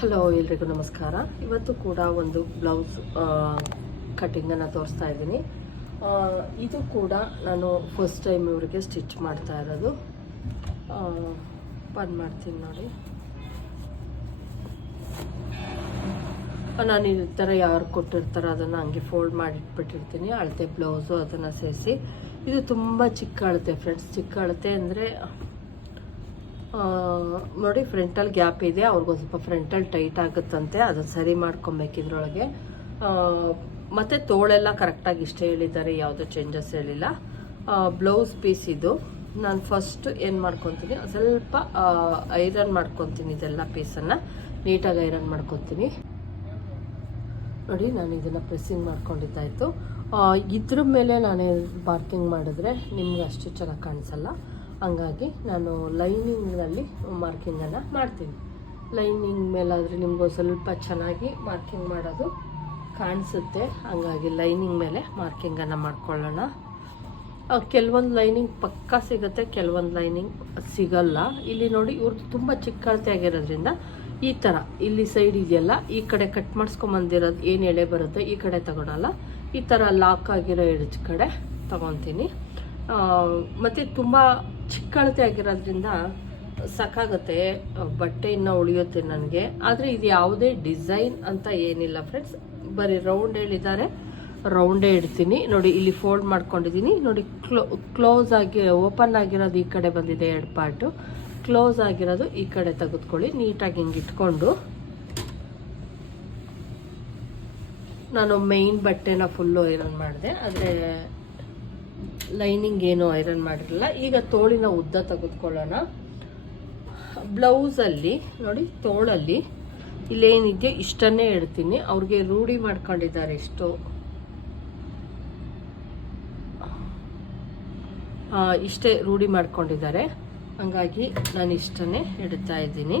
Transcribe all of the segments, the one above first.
Hello ಎಲ್ರಿಗೂ ನಮಸ್ಕಾರ. ಇವತ್ತು ಕೂಡ ಒಂದು ಬ್ಲೌಸ್ ಕಟ್ಟಿಂಗನ್ನು ತೋರಿಸ್ತಾ ಇದ್ದೀನಿ. ಇದು ಕೂಡ ನಾನು ಫಸ್ಟ್ ಟೈಮ್ ಇವರಿಗೆ ಸ್ಟಿಚ್ ಮಾಡ್ತಾ ಇರೋದು. ಪನ್ ಮಾಡ್ತೀನಿ ನೋಡಿ. ನಾನು ಈ ಥರ ಯಾರು ಕೊಟ್ಟಿರ್ತಾರೋ ಅದನ್ನು ಹಂಗೆ ಫೋಲ್ಡ್ ಮಾಡಿಟ್ಬಿಟ್ಟಿರ್ತೀನಿ. ಅಳತೆ ಬ್ಲೌಸು ಅದನ್ನು ಸೇರಿಸಿ. ಇದು ತುಂಬ ಚಿಕ್ಕ ಅಳತೆ ಫ್ರೆಂಡ್ಸ್ ಚಿಕ್ಕ ಅಳತೆ ಅಂದರೆ ನೋಡಿ ಫ್ರಂಟಲ್ ಗ್ಯಾಪ್ ಇದೆ. ಅವ್ರಿಗೊಂದು ಸ್ವಲ್ಪ ಫ್ರಂಟಲ್ ಟೈಟ್ ಆಗುತ್ತಂತೆ. ಅದನ್ನು ಸರಿ ಮಾಡ್ಕೊಬೇಕು ಇದ್ರೊಳಗೆ. ಮತ್ತೆ ತೋಳೆಲ್ಲ ಕರೆಕ್ಟಾಗಿ ಇಷ್ಟೇ ಹೇಳಿದ್ದಾರೆ. ಯಾವುದೋ ಚೇಂಜಸ್ ಹೇಳಿಲ್ಲ. ಬ್ಲೌಸ್ ಪೀಸ್ ಇದು. ನಾನು ಫಸ್ಟ್ ಏನು ಮಾಡ್ಕೊತೀನಿ? ಸ್ವಲ್ಪ ಐರನ್ ಮಾಡ್ಕೊತೀನಿ ಇದೆಲ್ಲ ಪೀಸನ್ನು ನೀಟಾಗಿ ಐರನ್ ಮಾಡ್ಕೊತೀನಿ. ನೋಡಿ, ನಾನು ಇದನ್ನು ಪ್ರೆಸ್ಸಿಂಗ್ ಮಾಡ್ಕೊಂಡಿದ್ದಾಯಿತು ಇದ್ರ ಮೇಲೆ ನಾನು ಮಾರ್ಕಿಂಗ್ ಮಾಡಿದ್ರೆ ನಿಮ್ಗೆ ಅಷ್ಟು ಚೆನ್ನಾಗಿ ಕಾಣಿಸಲ್ಲ. ಹಂಗಾಗಿ ನಾನು ಲೈನಿಂಗ್ನಲ್ಲಿ ಮಾರ್ಕಿಂಗನ್ನು ಮಾಡ್ತೀನಿ. ಲೈನಿಂಗ್ ಮೇಲಾದರೆ ನಿಮ್ಗೆ ಸ್ವಲ್ಪ ಚೆನ್ನಾಗಿ ಮಾರ್ಕಿಂಗ್ ಮಾಡೋದು ಕಾಣಿಸುತ್ತೆ. ಹಂಗಾಗಿ ಲೈನಿಂಗ್ ಮೇಲೆ ಮಾರ್ಕಿಂಗನ್ನು ಮಾಡ್ಕೊಳ್ಳೋಣ. ಕೆಲವೊಂದು ಲೈನಿಂಗ್ ಪಕ್ಕಾ ಸಿಗುತ್ತೆ, ಕೆಲವೊಂದು ಲೈನಿಂಗ್ ಸಿಗಲ್ಲ. ಇಲ್ಲಿ ನೋಡಿ ಇವ್ರದ್ದು ತುಂಬ ಚಿಕ್ಕಳತೆ ಆಗಿರೋದ್ರಿಂದ ಈ ಥರ ಇಲ್ಲಿ ಸೈಡ್ ಇದೆಯಲ್ಲ, ಈ ಕಡೆ ಕಟ್ ಮಾಡಿಸ್ಕೊಂಬಂದಿರೋದು ಏನು ಎಳೆ ಬರುತ್ತೆ ಈ ಕಡೆ ತಗೊಳಲ್ಲ. ಈ ಥರ ಲಾಕ್ ಆಗಿರೋ ಎಡ್ಜ್ ಕಡೆ ತಗೊತೀನಿ. ಮತ್ತು ತುಂಬ ಚಿಕ್ಕ ಅಳತೆ ಆಗಿರೋದ್ರಿಂದ ಸಾಕಾಗುತ್ತೆ ಬಟ್ಟೆ ಇನ್ನೂ ಉಳಿಯುತ್ತೆ ನನಗೆ. ಆದರೆ ಇದು ಯಾವುದೇ ಡಿಸೈನ್ ಅಂತ ಏನಿಲ್ಲ ಫ್ರೆಂಡ್ಸ್. ಬರೀ ರೌಂಡ್ ಹೇಳಿದ್ದಾರೆ. ರೌಂಡೇ ಇಡ್ತೀನಿ. ನೋಡಿ, ಇಲ್ಲಿ ಫೋಲ್ಡ್ ಮಾಡ್ಕೊಂಡಿದ್ದೀನಿ. ನೋಡಿ ಕ್ಲೋ ಕ್ಲೋಸ್ ಆಗಿ ಓಪನ್ ಆಗಿರೋದು ಈ ಕಡೆ ಬಂದಿದೆ ಎರಡು ಪಾರ್ಟು ಕ್ಲೋಸ್ ಆಗಿರೋದು ಈ ಕಡೆ ತೆಗೆದುಕೊಳ್ಳಿ. ನೀಟಾಗಿ ಹಿಂಗೆ ಇಟ್ಕೊಂಡು. ನಾನು ಮೇಯ್ನ್ ಬಟ್ಟೆನ ಫುಲ್ಲು ಐರನ್ ಮಾಡಿದೆ. ಆದರೆ ಲೈನಿಂಗ್ ಏನು ಐರನ್ ಮಾಡಿರಲಿಲ್ಲ ಈಗ ತೋಳಿನ ಉದ್ದ ತೆಗೆದುಕೊಳ್ಳೋಣ. ಬ್ಲೌಸಲ್ಲಿ, ನೋಡಿ, ತೋಳಲ್ಲಿ ಇಲ್ಲೇನಿದೆಯೋ ಇಷ್ಟನ್ನೇ ಇಡ್ತೀನಿ. ಅವ್ರಿಗೆ ರೂಢಿ ಮಾಡ್ಕೊಂಡಿದ್ದಾರೆ ಇಷ್ಟು. ಇಷ್ಟೇ ರೂಢಿ ಮಾಡ್ಕೊಂಡಿದ್ದಾರೆ. ಹಂಗಾಗಿ ನಾನು ಇಷ್ಟನ್ನೇ ಇಡ್ತಾ ಇದ್ದೀನಿ.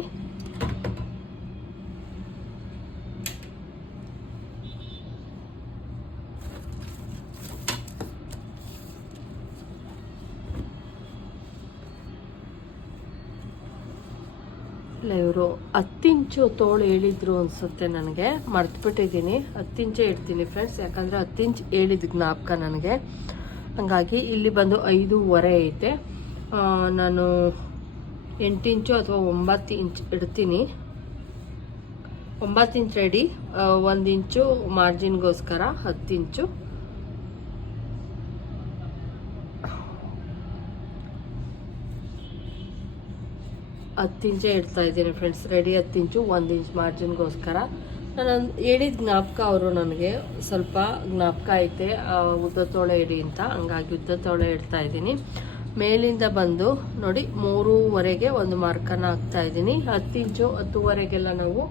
ಇಲ್ಲ ಇವರು ಹತ್ತಿಂಚು ತೋಳು ಹೇಳಿದ್ರು ಅನ್ಸುತ್ತೆ ನನಗೆ. ಮರ್ತ್ಬಿಟ್ಟಿದ್ದೀನಿ. ಹತ್ತಿಂಚೆ ಇಡ್ತೀನಿ ಫ್ರೆಂಡ್ಸ್ ಯಾಕಂದರೆ ಹತ್ತಿಂಚು ಹೇಳಿದ ಜ್ಞಾಪಕ ನನಗೆ. ಹಂಗಾಗಿ ಇಲ್ಲಿ ಬಂದು ಐದೂವರೆ ಐತೆ. ನಾನು ಎಂಟು ಇಂಚು ಅಥವಾ ಒಂಬತ್ತು ಇಂಚ್ ಇಡ್ತೀನಿ. ಒಂಬತ್ತು ಇಂಚ್ ರೆಡಿ ಒಂದು ಇಂಚು ಮಾರ್ಜಿನ್ಗೋಸ್ಕರ ಹತ್ತು ಇಂಚು. ಹತ್ತು ಇಂಚೆ ಇಡ್ತಾ ಇದ್ದೀನಿ ಫ್ರೆಂಡ್ಸ್ ರೆಡಿ ಹತ್ತು ಇಂಚು, ಒಂದು ಇಂಚ್ ಮಾರ್ಜಿನ್ಗೋಸ್ಕರ ನಾನು ಹೇಳಿದ ಜ್ಞಾಪಕ ಅವರು ನನಗೆ. ಸ್ವಲ್ಪ ಜ್ಞಾಪಕ ಐತೆ. ಉದ್ದ ತೋಳೆ ಇಡಿ ಅಂತ. ಹಂಗಾಗಿ ಉದ್ದ ತೋಳೆ ಇಡ್ತಾ ಇದ್ದೀನಿ. ಮೇಲಿಂದ ಬಂದು ನೋಡಿ, ಮೂರುವರೆಗೆ ಒಂದು ಮಾರ್ಕನ್ನು ಹಾಕ್ತಾ ಇದ್ದೀನಿ. ಹತ್ತು ಇಂಚು, ಹತ್ತುವರೆಗೆಲ್ಲ ನಾವು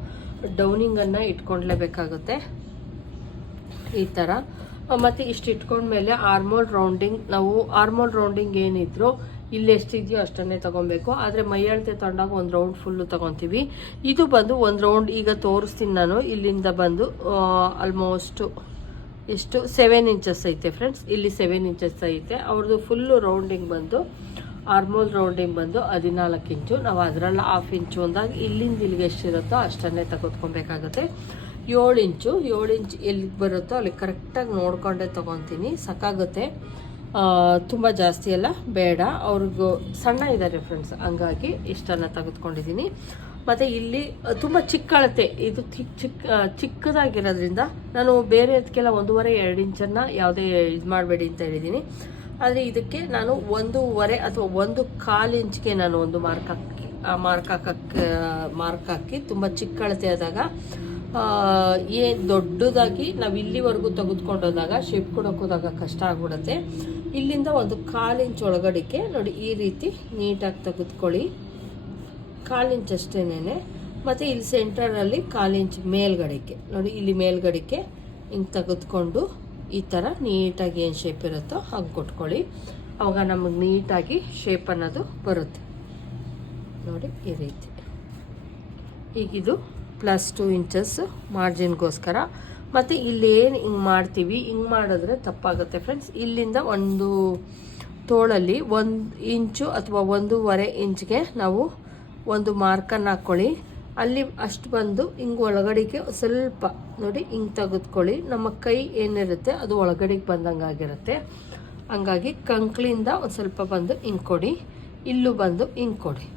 ಡೌನಿಂಗನ್ನು ಇಟ್ಕೊಂಡ್ಲೇಬೇಕಾಗುತ್ತೆ. ಈ ಥರ ಮತ್ತು ಇಷ್ಟು ಇಟ್ಕೊಂಡ್ಮೇಲೆ ಆರ್ಮೋಲ್ ರೌಂಡಿಂಗ್ ನಾವು ಆರ್ಮೋಲ್ ರೌಂಡಿಂಗ್ ಏನಿದ್ರು ಇಲ್ಲಿ ಎಷ್ಟಿದೆಯೋ ಅಷ್ಟನ್ನೇ ತಗೊಬೇಕು. ಆದರೆ ಮೈ ಅಳತೆ ತಗೊಂಡಾಗ ಒಂದು ರೌಂಡ್ ಫುಲ್ಲು ತೊಗೊತೀವಿ. ಇದು ಬಂದು ಒಂದು ರೌಂಡ್ ಈಗ ತೋರಿಸ್ತೀನಿ ನಾನು. ಇಲ್ಲಿಂದ ಬಂದು ಆಲ್ಮೋಸ್ಟು ಎಷ್ಟು? ಸೆವೆನ್ ಇಂಚಸ್ ಐತೆ ಫ್ರೆಂಡ್ಸ್ ಇಲ್ಲಿ ಸೆವೆನ್ ಇಂಚಸ್ ಐತೆ. ಅವ್ರದ್ದು ಫುಲ್ಲು ರೌಂಡಿಂಗ್ ಬಂದು ಆರ್ಮೋಲ್ ರೌಂಡಿಂಗ್ ಬಂದು ಹದಿನಾಲ್ಕು ಇಂಚು ನಾವು ಅದರಲ್ಲಿ ಹಾಫ್ ಇಂಚು ಅಂದಾಗ ಇಲ್ಲಿಂದ ಇಲ್ಲಿಗೆ ಎಷ್ಟಿರುತ್ತೋ ಅಷ್ಟನ್ನೇ ತೆಗೆದುಕೊಬೇಕಾಗುತ್ತೆ. ಏಳು ಇಂಚು ಏಳು ಇಂಚ್ ಎಲ್ಲಿಗೆ ಬರುತ್ತೋ ಅಲ್ಲಿ ಕರೆಕ್ಟಾಗಿ ನೋಡ್ಕೊಂಡೇ ತೊಗೊತೀನಿ. ಸಾಕಾಗುತ್ತೆ. ತುಂಬ ಜಾಸ್ತಿ ಎಲ್ಲ ಬೇಡ. ಅವ್ರಿಗೂ ಸಣ್ಣ ಇದ್ದಾರೆ ಫ್ರೆಂಡ್ಸ್ ಹಂಗಾಗಿ ಇಷ್ಟನ್ನು ತೆಗೆದುಕೊಂಡಿದ್ದೀನಿ. ಮತ್ತು ಇಲ್ಲಿ ತುಂಬ ಚಿಕ್ಕ ಅಳತೆ ಇದು ಚಿಕ್ಕ ಚಿಕ್ಕ ಚಿಕ್ಕದಾಗಿರೋದ್ರಿಂದ ನಾನು ಬೇರೆ ಅದಕ್ಕೆಲ್ಲ ಒಂದೂವರೆ, ಎರಡು ಇಂಚನ್ನು ಯಾವುದೇ ಇದು ಮಾಡಬೇಡಿ ಅಂತ ಹೇಳಿದ್ದೀನಿ. ಆದರೆ ಇದಕ್ಕೆ ನಾನು ಒಂದೂವರೆ ಅಥವಾ ಒಂದು ಕಾಲು ಇಂಚ್ಗೆ ನಾನು ಒಂದು ಮಾರ್ಕ್ ಹಾಕಿ ಮಾರ್ಕ್ ಹಾಕಕ್ಕೆ ಮಾರ್ಕ್ ಹಾಕಿ ತುಂಬ ಚಿಕ್ಕ ಅಳತೆ ಆದಾಗ ಏನು ದೊಡ್ಡದಾಗಿ ನಾವು ಇಲ್ಲಿವರೆಗೂ ತೆಗೆದುಕೊಂಡೋದಾಗ ಶೇಪ್ ಕೊಡೋಕೋದಾಗ ಕಷ್ಟ ಆಗ್ಬಿಡುತ್ತೆ. ಇಲ್ಲಿಂದ ಒಂದು ಕಾಲು ಇಂಚ್ ಒಳಗಡೆಗೆ ನೋಡಿ ಈ ರೀತಿ ನೀಟಾಗಿ ತೆಗೆದುಕೊಳ್ಳಿ. ಕಾಲು ಇಂಚ್ ಅಷ್ಟೇನೆ ಮತ್ತು ಇಲ್ಲಿ ಸೆಂಟರಲ್ಲಿ ಕಾಲಿಂಚ್ ಇಂಚ್ ಮೇಲ್ಗಡೆಗೆ. ನೋಡಿ ಇಲ್ಲಿ ಮೇಲ್ಗಡೆಗೆ ಹಿಂಗೆ ತೆಗೆದುಕೊಂಡು ಈ ಥರ ನೀಟಾಗಿ ಏನು ಶೇಪ್ ಇರುತ್ತೋ ಹಂಗೆ ಕೊಟ್ಕೊಳ್ಳಿ. ಅವಾಗ ನಮಗೆ ನೀಟಾಗಿ ಶೇಪ್ ಅನ್ನೋದು ಬರುತ್ತೆ. ನೋಡಿ ಈ ರೀತಿ. ಈಗಿದು ಪ್ಲಸ್ ಟೂ ಇಂಚಸ್ ಮಾರ್ಜಿನ್ಗೋಸ್ಕರ ಮತ್ತು ಇಲ್ಲೇನು ಹಿಂಗೆ ಮಾಡ್ತೀವಿ, ಹಿಂಗೆ ಮಾಡಿದ್ರೆ ತಪ್ಪಾಗುತ್ತೆ ಫ್ರೆಂಡ್ಸ್ ಇಲ್ಲಿಂದ ಒಂದು ತೋಳಲ್ಲಿ ಒಂದು ಇಂಚು ಅಥವಾ ಒಂದೂವರೆ ಇಂಚ್ಗೆ ನಾವು ಒಂದು ಮಾರ್ಕನ್ನು ಹಾಕ್ಕೊಳ್ಳಿ ಅಲ್ಲಿ ಅಷ್ಟು ಬಂದು ಹಿಂಗೆ ಒಳಗಡೆಗೆ ಸ್ವಲ್ಪ ನೋಡಿ ಹಿಂಗೆ ತೆಗೆದುಕೊಳ್ಳಿ. ನಮ್ಮ ಕೈ ಏನಿರುತ್ತೆ ಅದು ಒಳಗಡೆಗೆ ಬಂದಂಗೆ ಆಗಿರುತ್ತೆ. ಹಂಗಾಗಿ ಕಂಕ್ಳಿಂದ ಒಂದು ಸ್ವಲ್ಪ ಬಂದು ಹಿಂಗೆ ಕೊಡಿ, ಇಲ್ಲೂ ಬಂದು ಹಿಂಗೆ ಕೊಡಿ.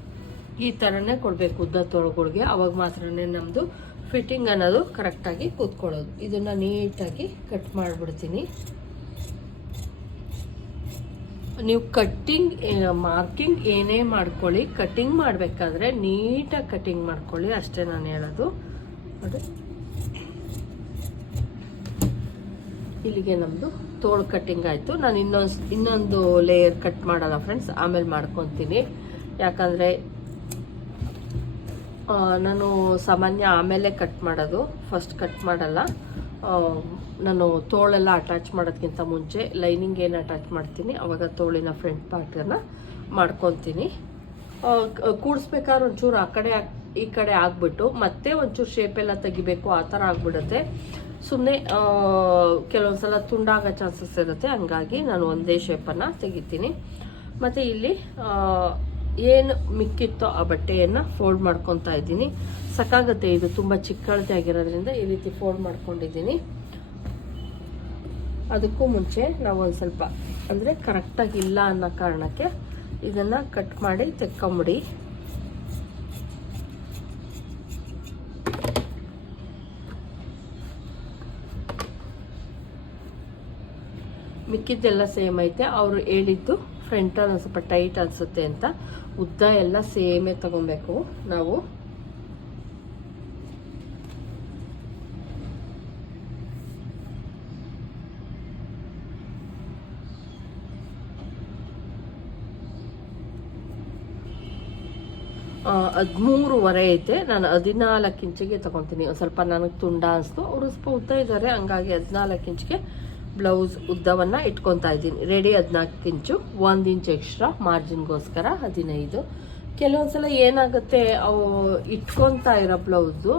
ಈ ಥರನೇ ಕೊಡಬೇಕು ಉದ್ದ ತೋಳುಗಳಿಗೆ. ಅವಾಗ ಮಾತ್ರನೇ ನಮ್ಮದು ಫಿಟ್ಟಿಂಗ್ ಅನ್ನೋದು ಕರೆಕ್ಟಾಗಿ ಕೂತ್ಕೊಳ್ಳೋದು. ಇದನ್ನು ನೀಟಾಗಿ ಕಟ್ ಮಾಡಿಬಿಡ್ತೀನಿ. ನೀವು ಕಟ್ಟಿಂಗ್ ಮಾರ್ಕಿಂಗ್ ಏನೇ ಮಾಡ್ಕೊಳ್ಳಿ ಕಟ್ಟಿಂಗ್ ಮಾಡಬೇಕಾದ್ರೆ ನೀಟಾಗಿ ಕಟ್ಟಿಂಗ್ ಮಾಡ್ಕೊಳ್ಳಿ, ಅಷ್ಟೇ ನಾನು ಹೇಳೋದು. ನೋಡಿ. ಇಲ್ಲಿಗೆ ನಮ್ಮದು ತೋಳು ಕಟ್ಟಿಂಗ್ ಆಯಿತು. ನಾನು ಇನ್ನೊಂದು ಇನ್ನೊಂದು ಲೇಯರ್ ಕಟ್ ಮಾಡಲ್ಲ ಫ್ರೆಂಡ್ಸ್ ಆಮೇಲೆ ಮಾಡ್ಕೊತೀನಿ. ಯಾಕಂದರೆ ನಾನು ಸಾಮಾನ್ಯ ಆಮೇಲೆ ಕಟ್ ಮಾಡೋದು. ಫಸ್ಟ್ ಕಟ್ ಮಾಡಲ್ಲ. ನಾನು ತೋಳೆಲ್ಲ ಅಟ್ಯಾಚ್ ಮಾಡೋದಕ್ಕಿಂತ ಮುಂಚೆ ಲೈನಿಂಗ್ ಏನು ಅಟ್ಯಾಚ್ ಮಾಡ್ತೀನಿ, ಅವಾಗ ತೋಳಿನ ಫ್ರಂಟ್ ಪಾರ್ಟನ್ನು ಮಾಡ್ಕೊತೀನಿ. ಕೂಡಿಸ್ಬೇಕಾದ್ರೆ ಒಂಚೂರು ಆ ಕಡೆ ಈ ಕಡೆ ಆಗಿಬಿಟ್ಟು, ಮತ್ತೆ ಒಂಚೂರು ಶೇಪೆಲ್ಲ ತೆಗಿಬೇಕು, ಆ ಥರ ಆಗಿಬಿಡುತ್ತೆ. ಸುಮ್ಮನೆ ಕೆಲವೊಂದ್ಸಲ ತುಂಡಾಗೋ ಚಾನ್ಸಸ್ ಇರುತ್ತೆ. ಹಂಗಾಗಿ ನಾನು ಒಂದೇ ಶೇಪನ್ನು ತೆಗಿತೀನಿ. ಮತ್ತು ಇಲ್ಲಿ ಏನು ಮಿಕ್ಕಿತ್ತೋ ಆ ಬಟ್ಟೆಯನ್ನು ಫೋಲ್ಡ್ ಮಾಡ್ಕೊತಾ ಇದ್ದೀನಿ. ಸಾಕಾಗುತ್ತೆ, ಇದು ತುಂಬ ಚಿಕ್ಕಳತೆ ಆಗಿರೋದ್ರಿಂದ ಈ ರೀತಿ ಫೋಲ್ಡ್ ಮಾಡ್ಕೊಂಡಿದ್ದೀನಿ. ಅದಕ್ಕೂ ಮುಂಚೆ ನಾವು ಒಂದು ಸ್ವಲ್ಪ, ಅಂದರೆ ಕರೆಕ್ಟಾಗಿ ಇಲ್ಲ ಅನ್ನೋ ಕಾರಣಕ್ಕೆ ಇದನ್ನು ಕಟ್ ಮಾಡಿ ತೆಕ್ಕೊಂಬಿಡಿ. ಮಿಕ್ಕಿದ್ದೆಲ್ಲ ಸೇಮ್ ಐತೆ. ಅವರು ಹೇಳಿದ್ದು ಫ್ರಂಟಲ್ಲಿ ಒಂದು ಸ್ವಲ್ಪ ಟೈಟ್ ಅನಿಸುತ್ತೆ ಅಂತ. ಉದ್ದ ಎಲ್ಲ ಸೇಮೇ ತಗೊಬೇಕು ನಾವು. ಹದಿಮೂರುವರೆ ಐತೆ. ನಾನು ಹದಿನಾಲ್ಕು ಇಂಚಿಗೆ ತಗೊತೀನಿ. ಒಂದು ಸ್ವಲ್ಪ ನನಗೆ ತುಂಡ ಅನಿಸ್ತು. ಅವರು ಸ್ವಲ್ಪ ಉದ್ದ ಇದ್ದಾರೆ ಹಂಗಾಗಿ ಹದಿನಾಲ್ಕು ಇಂಚಿಗೆ ಬ್ಲೌಸ್ ಉದ್ದವನ್ನು ಇಟ್ಕೊತಾ ಇದ್ದೀನಿ. ರೆಡಿ ಹದಿನಾಲ್ಕು ಇಂಚು ಒಂದು ಇಂಚ್ ಎಕ್ಸ್ಟ್ರಾ ಮಾರ್ಜಿನ್ಗೋಸ್ಕರ ಹದಿನೈದು. ಕೆಲವೊಂದ್ಸಲ ಏನಾಗುತ್ತೆ, ಅವು ಇಟ್ಕೊತಾ ಇರೋ ಬ್ಲೌಸು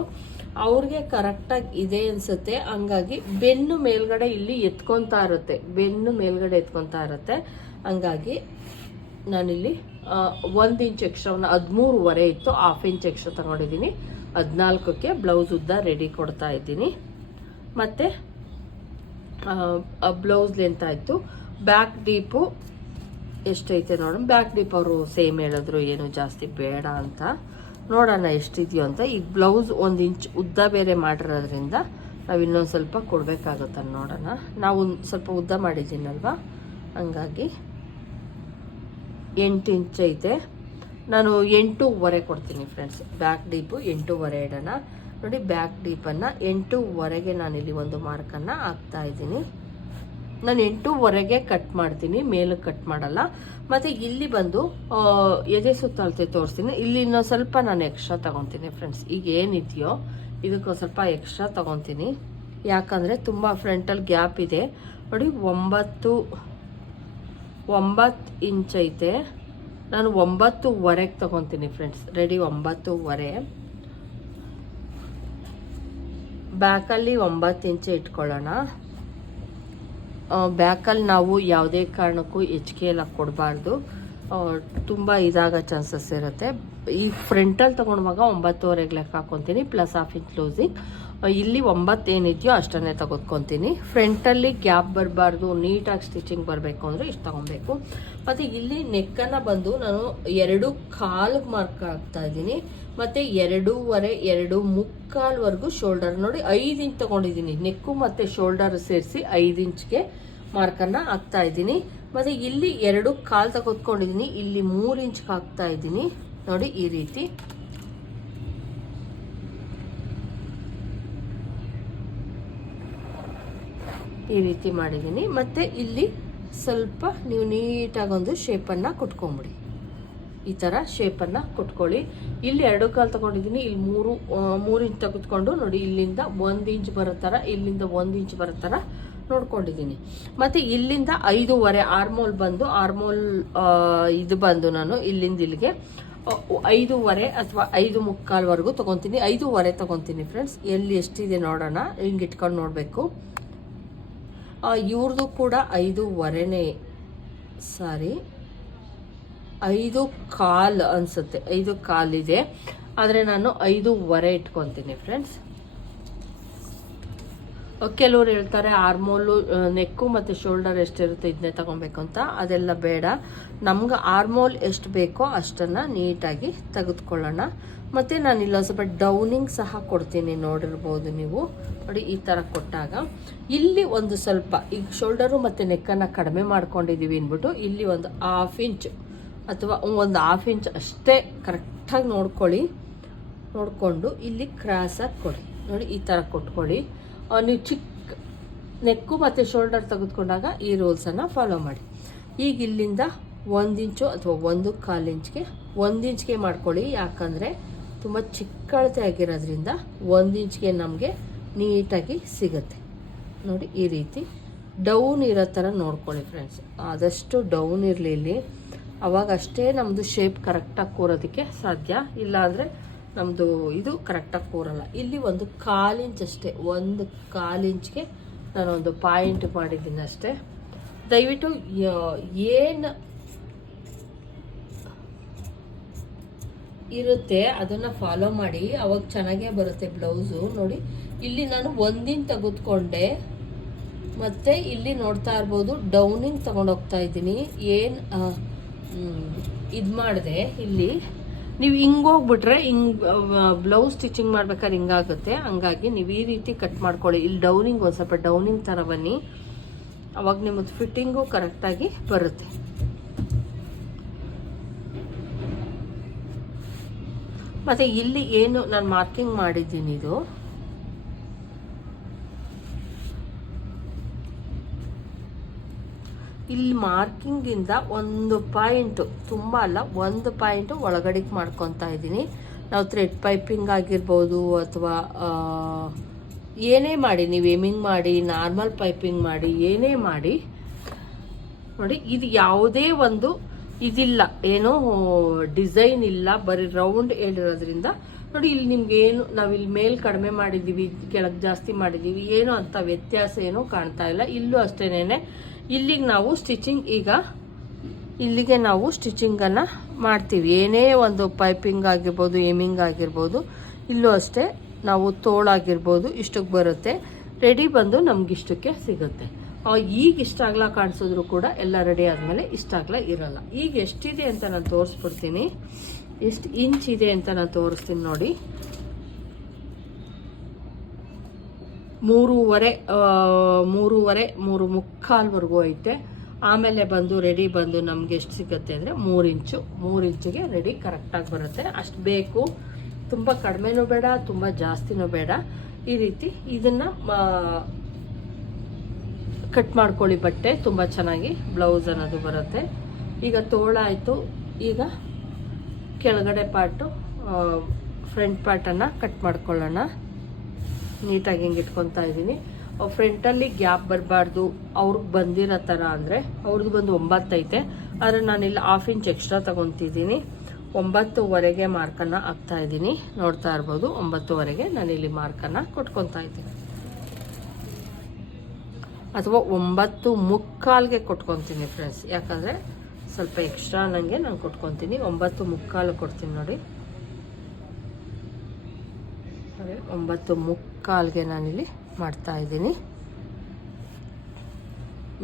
ಅವ್ರಿಗೆ ಕರೆಕ್ಟಾಗಿ ಇದೆ ಅನ್ಸುತ್ತೆ. ಹಂಗಾಗಿ ಬೆನ್ನು ಮೇಲ್ಗಡೆ ಇಲ್ಲಿ ಎತ್ಕೊತಾ ಇರುತ್ತೆ. ಬೆನ್ನು ಮೇಲ್ಗಡೆ ಎತ್ಕೊತಾ ಇರುತ್ತೆ. ಹಂಗಾಗಿ ನಾನಿಲ್ಲಿ ಒಂದು ಇಂಚ್ ಎಕ್ಸ್ಟ್ರಾವನ್ನು ಹದಿಮೂರುವರೆ ಇತ್ತು ಹಾಫ್ ಇಂಚ್ ಎಕ್ಸ್ಟ್ರಾ ತಗೊಂಡಿದ್ದೀನಿ. ಹದಿನಾಲ್ಕಕ್ಕೆ ಬ್ಲೌಸ್ ಉದ್ದ ರೆಡಿ ಕೊಡ್ತಾ ಇದ್ದೀನಿ. ಮತ್ತು ಬ್ಲೌಸ್ ಲೆಂತ್ ಆಯಿತು. ಬ್ಯಾಕ್ ಡೀಪು ಎಷ್ಟೈತೆ ನೋಡೋಣ ಬ್ಯಾಕ್ ಡೀಪ್ ಅವರು ಸೇಮ್ ಹೇಳಿದ್ರು, ಏನು ಜಾಸ್ತಿ ಬೇಡ ಅಂತ. ನೋಡೋಣ ಎಷ್ಟಿದೆಯೋ ಅಂತ. ಈಗ ಬ್ಲೌಸ್ ಒಂದು ಇಂಚ್ ಉದ್ದ ಬೇರೆ ಮಾಡಿರೋದ್ರಿಂದ ನಾವು ಇನ್ನೊಂದು ಸ್ವಲ್ಪ ಕೊಡಬೇಕಾಗುತ್ತೆ ನೋಡೋಣ. ನಾವು ಸ್ವಲ್ಪ ಉದ್ದ ಮಾಡಿದ್ದೀನಲ್ವಾ? ಹಂಗಾಗಿ ಎಂಟು ಇಂಚ್ ಐತೆ. ನಾನು ಎಂಟೂವರೆ ಕೊಡ್ತೀನಿ ಫ್ರೆಂಡ್ಸ್ ಬ್ಯಾಕ್ ಡೀಪು ಎಂಟೂವರೆ ಇಡೋಣ. ನೋಡಿ ಬ್ಯಾಕ್ ಡೀಪನ್ನು ಎಂಟೂವರೆಗೆ ನಾನಿಲ್ಲಿ ಒಂದು ಮಾರ್ಕನ್ನು ಹಾಕ್ತಾ ಇದ್ದೀನಿ. ನಾನು ಎಂಟೂವರೆಗೆ ಕಟ್ ಮಾಡ್ತೀನಿ, ಮೇಲೆ ಕಟ್ ಮಾಡಲ್ಲ. ಮತ್ತು ಇಲ್ಲಿ ಬಂದು ಎದೆ ಸುತ್ತಳತೆ ತೋರಿಸ್ತೀನಿ. ಇಲ್ಲಿ ಇನ್ನೊಂದು ಸ್ವಲ್ಪ ನಾನು ಎಕ್ಸ್ಟ್ರಾ ತಗೊತೀನಿ ಫ್ರೆಂಡ್ಸ್ ಈಗ ಏನಿದೆಯೋ, ಇದಕ್ಕೊಂದು ಸ್ವಲ್ಪ ಎಕ್ಸ್ಟ್ರಾ ತಗೊತೀನಿ. ಯಾಕಂದರೆ ತುಂಬ ಫ್ರಂಟಲ್ಲಿ ಗ್ಯಾಪ್ ಇದೆ. ನೋಡಿ, ಒಂಬತ್ತು ಒಂಬತ್ತು ಇಂಚ್ ಐತೆ. ನಾನು ಒಂಬತ್ತುವರೆಗೆ ತಗೊತೀನಿ ಫ್ರೆಂಡ್ಸ್ ರೆಡಿ ಒಂಬತ್ತುವರೆ. ಬ್ಯಾಕಲ್ಲಿ ಒಂಬತ್ತು ಇಂಚು ಇಟ್ಕೊಳ್ಳೋಣ. ಬ್ಯಾಕಲ್ಲಿ ನಾವು ಯಾವುದೇ ಕಾರಣಕ್ಕೂ ಹೆಚ್ಚಿಗೆ ಎಲ್ಲ ಕೊಡಬಾರ್ದು. ತುಂಬ ಇದಾಗೋ ಚಾನ್ಸಸ್ ಇರುತ್ತೆ. ಈ ಫ್ರಂಟಲ್ಲಿ ತೊಗೊಂಡಾಗ ಒಂಬತ್ತುವರೆಗೆ ಲೆಕ್ಕ ಹಾಕೊತೀನಿ, ಪ್ಲಸ್ ಆಫ್ ಇಂಚ್ ಕ್ಲೋಸಿಂಗ್ ಇಲ್ಲಿ ಒಂಬತ್ತು ಏನಿದೆಯೋ ಅಷ್ಟನ್ನೇ ತೆಗೆದುಕೊತೀನಿ ಫ್ರಂಟಲ್ಲಿ ಗ್ಯಾಪ್ ಬರಬಾರ್ದು, ನೀಟಾಗಿ ಸ್ಟಿಚಿಂಗ್ ಬರಬೇಕು ಅಂದರೆ ಇಷ್ಟು ತೊಗೊಬೇಕು. ಮತ್ತು ಇಲ್ಲಿ ನೆಕ್ಕನ್ನು ಬಂದು ನಾನು ಎರಡು ಕಾಲಿಗೆ ಮಾರ್ಕ್ ಹಾಕ್ತಾ ಇದ್ದೀನಿ. ಮತ್ತು ಎರಡೂವರೆ, ಎರಡು ಮುಕ್ಕಾಲ್ವರೆಗೂ ಶೋಲ್ಡರ್ ನೋಡಿ ಐದು ಇಂಚ್ ತಗೊಂಡಿದ್ದೀನಿ. ನೆಕ್ಕು ಮತ್ತು ಶೋಲ್ಡರ್ ಸೇರಿಸಿ ಐದು ಇಂಚ್ಗೆ ಮಾರ್ಕನ್ನು ಹಾಕ್ತಾ ಇದ್ದೀನಿ. ಮತ್ತು ಇಲ್ಲಿ ಎರಡು ಕಾಲು ತಗೊತ್ಕೊಂಡಿದ್ದೀನಿ ಇಲ್ಲಿ ಮೂರು ಇಂಚ್ಗೆ ಹಾಕ್ತಾ ಇದ್ದೀನಿ. ನೋಡಿ ಈ ರೀತಿ. ಈ ರೀತಿ ಮಾಡಿದ್ದೀನಿ. ಮತ್ತು ಇಲ್ಲಿ ಸ್ವಲ್ಪ ನೀವು ನೀಟಾಗಿ ಒಂದು ಶೇಪನ್ನು ಕೊಟ್ಕೊಂಬಿಡಿ. ಈ ಥರ ಶೇಪನ್ನು ಕೊಟ್ಕೊಳ್ಳಿ. ಇಲ್ಲಿ ಎರಡು ಕಾಲು ತೊಗೊಂಡಿದ್ದೀನಿ. ಇಲ್ಲಿ ಮೂರು ಮೂರು ಇಂಚ್ ತೆಗೆದುಕೊಂಡು ನೋಡಿ, ಇಲ್ಲಿಂದ ಒಂದು ಇಂಚ್ ಬರೋ ಥರ ಇಲ್ಲಿಂದ ಒಂದು ಇಂಚ್ ಬರೋ ಥರ ನೋಡ್ಕೊಂಡಿದ್ದೀನಿ. ಮತ್ತು ಇಲ್ಲಿಂದ ಐದೂವರೆ ಆರ್ಮೋಲ್ ಬಂದು, ಆರ್ಮೋಲ್ ಇದು ಬಂದು ನಾನು ಇಲ್ಲಿಂದ ಇಲ್ಲಿಗೆ ಐದೂವರೆ ಅಥವಾ ಐದು ಮುಕ್ಕಾಲ್ವರೆಗೂ ತೊಗೊತೀನಿ. ಐದೂವರೆ ತೊಗೊತೀನಿ ಫ್ರೆಂಡ್ಸ್ ಎಲ್ಲಿ ಎಷ್ಟಿದೆ ನೋಡೋಣ. ಹಿಂಗೆ ಇಟ್ಕೊಂಡು ನೋಡಬೇಕು. ಇವ್ರದ್ದು ಕೂಡ ಐದೂವರೆನೇ ಸಾರಿ. ಐದು ಕಾಲು ಅನಿಸುತ್ತೆ, ಐದು ಕಾಲಿದೆ. ಆದರೆ ನಾನು ಐದೂವರೆ ಇಟ್ಕೊತೀನಿ ಫ್ರೆಂಡ್ಸ್ ಕೆಲವ್ರು ಹೇಳ್ತಾರೆ ಆರ್ಮೋಲು ನೆಕ್ಕು ಮತ್ತು ಶೋಲ್ಡರ್ ಎಷ್ಟಿರುತ್ತೆ ಇದನ್ನೇ ತಗೊಬೇಕು ಅಂತ. ಅದೆಲ್ಲ ಬೇಡ. ನಮ್ಗೆ ಆರ್ಮೋಲ್ ಎಷ್ಟು ಬೇಕೋ ಅಷ್ಟನ್ನು ನೀಟಾಗಿ ತೆಗೆದುಕೊಳ್ಳೋಣ. ಮತ್ತು ನಾನು ಇಲ್ಲ, ಸ್ವಲ್ಪ ಡೌನಿಂಗ್ ಸಹ ಕೊಡ್ತೀನಿ ನೋಡಿರ್ಬೋದು ನೀವು. ನೋಡಿ, ಈ ಥರ ಕೊಟ್ಟಾಗ. ಇಲ್ಲಿ ಒಂದು ಸ್ವಲ್ಪ, ಈಗ ಶೋಲ್ಡರು ಮತ್ತು ನೆಕ್ಕನ್ನು ಕಡಿಮೆ ಮಾಡ್ಕೊಂಡಿದ್ದೀವಿ ಅಂದ್ಬಿಟ್ಟು ಇಲ್ಲಿ ಒಂದು ಹಾಫ್ ಇಂಚ್ ಅಥವಾ ಒಂದು ಹಾಫ್ ಇಂಚ್ ಅಷ್ಟೇ ಕರೆಕ್ಟಾಗಿ ನೋಡ್ಕೊಳ್ಳಿ. ನೋಡಿಕೊಂಡು ಇಲ್ಲಿ ಕ್ರಾಸಾಗಿ ಕೊಡಿ. ನೋಡಿ, ಈ ಥರ ಕೊಟ್ಕೊಳ್ಳಿ. ನೀವು ಚಿಕ್ಕ ನೆಕ್ಕು ಮತ್ತು ಶೋಲ್ಡರ್ ತೆಗೆದುಕೊಂಡಾಗ ಈ ರೂಲ್ಸನ್ನು ಫಾಲೋ ಮಾಡಿ. ಈಗ ಇಲ್ಲಿಂದ ಒಂದು ಇಂಚು ಅಥವಾ ಒಂದು ಕಾಲು ಇಂಚ್ಗೆ, ಒಂದು ಇಂಚ್ಗೆ ಮಾಡ್ಕೊಳ್ಳಿ. ಯಾಕಂದರೆ ತುಂಬ ಚಿಕ್ಕ ಅಳತೆ ಆಗಿರೋದ್ರಿಂದ ಒಂದು ಇಂಚ್ಗೆ ನಮಗೆ ನೀಟಾಗಿ ಸಿಗುತ್ತೆ. ನೋಡಿ, ಈ ರೀತಿ ಡೌನ್ ಇರೋ ಥರ ನೋಡ್ಕೊಳ್ಳಿ ಫ್ರೆಂಡ್ಸ್ ಆದಷ್ಟು ಡೌನ್ ಇರಲಿ ಇಲ್ಲಿ. ಅವಾಗ ಅಷ್ಟೇ ನಮ್ಮದು ಶೇಪ್ ಕರೆಕ್ಟಾಗಿ ಕೂರೋದಕ್ಕೆ ಸಾಧ್ಯ. ಇಲ್ಲಾಂದರೆ ನಮ್ಮದು ಇದು ಕರೆಕ್ಟಾಗಿ ಕೂರಲ್ಲ. ಇಲ್ಲಿ ಒಂದು ಕಾಲು ಅಷ್ಟೇ, ಒಂದು ಕಾಲು ಇಂಚ್ಗೆ ನಾನು ಒಂದು ಪಾಯಿಂಟ್ ಮಾಡಿದ್ದೀನಿ ಅಷ್ಟೇ. ದಯವಿಟ್ಟು ಏನು ಇರುತ್ತೆ ಅದನ್ನು ಫಾಲೋ ಮಾಡಿ. ಅವಾಗ ಚೆನ್ನಾಗೇ ಬರುತ್ತೆ ಬ್ಲೌಸು ನೋಡಿ, ಇಲ್ಲಿ ನಾನು ಒಂದಿನ ತೆಗೆದುಕೊಂಡೆ. ಮತ್ತು ಇಲ್ಲಿ ನೋಡ್ತಾ ಇರ್ಬೋದು ಡೌನಿಂಗ್ ತಗೊಂಡೋಗ್ತಾ ಇದ್ದೀನಿ. ಏನು ಇದು ಮಾಡಿದೆ ಇಲ್ಲಿ. ನೀವು ಹಿಂಗೆ ಹೋಗ್ಬಿಟ್ರೆ ಹಿಂಗೆ ಬ್ಲೌಸ್ ಸ್ಟಿಚಿಂಗ್ ಮಾಡ್ಬೇಕಾದ್ರೆ ಹಿಂಗಾಗುತ್ತೆ ಹಂಗಾಗಿ ನೀವು ಈ ರೀತಿ ಕಟ್ ಮಾಡ್ಕೊಳ್ಳಿ. ಇಲ್ಲಿ ಡೌನಿಂಗ್ ಒಂದು ಸ್ವಲ್ಪ ಡೌನಿಂಗ್ ಥರ ಬನ್ನಿ. ಅವಾಗ ನಿಮ್ಮದು ಫಿಟ್ಟಿಂಗು ಕರೆಕ್ಟಾಗಿ ಬರುತ್ತೆ. ಮತ್ತು ಇಲ್ಲಿ ಏನು ನಾನು ಮಾರ್ಕಿಂಗ್ ಮಾಡಿದ್ದೀನಿ ಇದು. ಇಲ್ಲಿ ಮಾರ್ಕಿಂಗಿಂದ ಒಂದು ಪಾಯಿಂಟು ತುಂಬ ಅಲ್ಲ, ಒಂದು ಪಾಯಿಂಟು ಒಳಗಡೆಗೆ ಮಾಡ್ಕೊತಾ ಇದ್ದೀನಿ. ನಾವು ಥ್ರೆಡ್ ಪೈಪಿಂಗ್ ಆಗಿರ್ಬೋದು ಅಥವಾ ಏನೇ ಮಾಡಿ, ನೀವು ಏಮಿಂಗ್ ಮಾಡಿ ನಾರ್ಮಲ್ ಪೈಪಿಂಗ್ ಮಾಡಿ, ಏನೇ ಮಾಡಿ, ನೋಡಿ, ಇದು ಯಾವುದೇ ಒಂದು ಇದಿಲ್ಲ, ಏನೋ ಡಿಸೈನ್ ಇಲ್ಲ, ಬರೀ ರೌಂಡ್ ಹೇಳಿರೋದ್ರಿಂದ. ನೋಡಿ, ಇಲ್ಲಿ ನಿಮ್ಗೆ ಏನು, ನಾವು ಇಲ್ಲಿ ಮೇಲ್ ಕಡಿಮೆ ಮಾಡಿದ್ದೀವಿ ಕೆಳಗೆ ಜಾಸ್ತಿ ಮಾಡಿದ್ದೀವಿ ಏನು ಅಂತ ವ್ಯತ್ಯಾಸ ಏನೂ ಕಾಣ್ತಾ ಇಲ್ಲ. ಇಲ್ಲೂ ಅಷ್ಟೇನೆ ಇಲ್ಲಿಗೆ ನಾವು ಸ್ಟಿಚಿಂಗ್ ಈಗ ಇಲ್ಲಿಗೆ ನಾವು ಸ್ಟಿಚಿಂಗನ್ನು ಮಾಡ್ತೀವಿ. ಏನೇ ಒಂದು ಪೈಪಿಂಗ್ ಆಗಿರ್ಬೋದು ಏಮಿಂಗ್ ಆಗಿರ್ಬೋದು, ಇಲ್ಲೂ ಅಷ್ಟೇ ನಾವು ತೋಳಾಗಿರ್ಬೋದು ಇಷ್ಟಕ್ಕೆ ಬರುತ್ತೆ. ರೆಡಿ ಬಂದು ನಮ್ಗೆ ಇಷ್ಟಕ್ಕೆ ಸಿಗುತ್ತೆ. ಈಗ ಇಷ್ಟ ಆಗ್ಲ ಕಾಣಿಸಿದ್ರು ಕೂಡ ಎಲ್ಲ ರೆಡಿ ಆದಮೇಲೆ ಇಷ್ಟ ಆಗ್ಲ ಇರಲ್ಲ. ಈಗ ಎಷ್ಟಿದೆ ಅಂತ ನಾನು ತೋರಿಸ್ಬಿಡ್ತೀನಿ. ಎಷ್ಟು ಇಂಚ್ ಇದೆ ಅಂತ ನಾನು ತೋರಿಸ್ತೀನಿ ನೋಡಿ. ಮೂರುವರೆ ಮೂರುವರೆ, ಮೂರು ಮುಕ್ಕಾಲ್ವರೆಗೂ ಐತೆ. ಆಮೇಲೆ ಬಂದು ರೆಡಿ ಬಂದು ನಮ್ಗೆ ಎಷ್ಟು ಸಿಗುತ್ತೆ ಅಂದರೆ ಮೂರು ಇಂಚು, ಮೂರು ಇಂಚಿಗೆ ರೆಡಿ ಕರೆಕ್ಟಾಗಿ ಬರುತ್ತೆ. ಅಷ್ಟು ಬೇಕು. ತುಂಬ ಕಡಿಮೆನೂ ಬೇಡ, ತುಂಬ ಜಾಸ್ತಿನೂ ಬೇಡ. ಈ ರೀತಿ ಇದನ್ನು ಕಟ್ ಮಾಡ್ಕೊಳ್ಳಿ ಬಟ್ಟೆ. ತುಂಬ ಚೆನ್ನಾಗಿ ಬ್ಲೌಸ್ ಅನ್ನೋದು ಬರುತ್ತೆ. ಈಗ ತೋಳ ಆಯಿತು. ಈಗ ಕೆಳಗಡೆ ಪಾರ್ಟು ಫ್ರಂಟ್ ಪಾರ್ಟನ್ನು ಕಟ್ ಮಾಡ್ಕೊಳ್ಳೋಣ. ನೀಟಾಗಿ ಹಿಂಗೆ ಇಟ್ಕೊತಾ ಇದ್ದೀನಿ ಫ್ರಂಟಲ್ಲಿ ಗ್ಯಾಪ್ ಬರಬಾರ್ದು. ಅವ್ರಿಗೆ ಬಂದಿರೋ ಥರ ಅಂದರೆ ಅವ್ರದ್ದು ಬಂದು ಒಂಬತ್ತೈತೆ. ಆದರೆ ನಾನಿಲ್ಲಿ ಹಾಫ್ ಇಂಚ್ ಎಕ್ಸ್ಟ್ರಾ ತೊಗೊತಿದ್ದೀನಿ ಒಂಬತ್ತುವರೆಗೆ ಮಾರ್ಕನ್ನು ಹಾಕ್ತಾ ಇದ್ದೀನಿ ನೋಡ್ತಾ ಇರ್ಬೋದು ಒಂಬತ್ತುವರೆಗೆ ನಾನಿಲ್ಲಿ ಮಾರ್ಕನ್ನು ಕೊಟ್ಕೊತಾ ಇದ್ದೀನಿ. ಅಥವಾ ಒಂಬತ್ತು ಮುಕ್ಕಾಲ್ಗೆ ಕೊಟ್ಕೊತೀನಿ ಫ್ರೆಂಡ್ಸ್ ಯಾಕಂದರೆ ಸ್ವಲ್ಪ ಎಕ್ಸ್ಟ್ರಾ ನನಗೆ ನಾನು ಕೊಟ್ಕೊತೀನಿ. ಒಂಬತ್ತು ಮುಕ್ಕಾಲು ಕೊಡ್ತೀನಿ ನೋಡಿ ನೋಡಿ, ಒಂಬತ್ತು ಮುಕ್ಕಾಲ್ಗೆ ನಾನಿಲ್ಲಿ ಮಾಡ್ತಾ ಇದ್ದೀನಿ.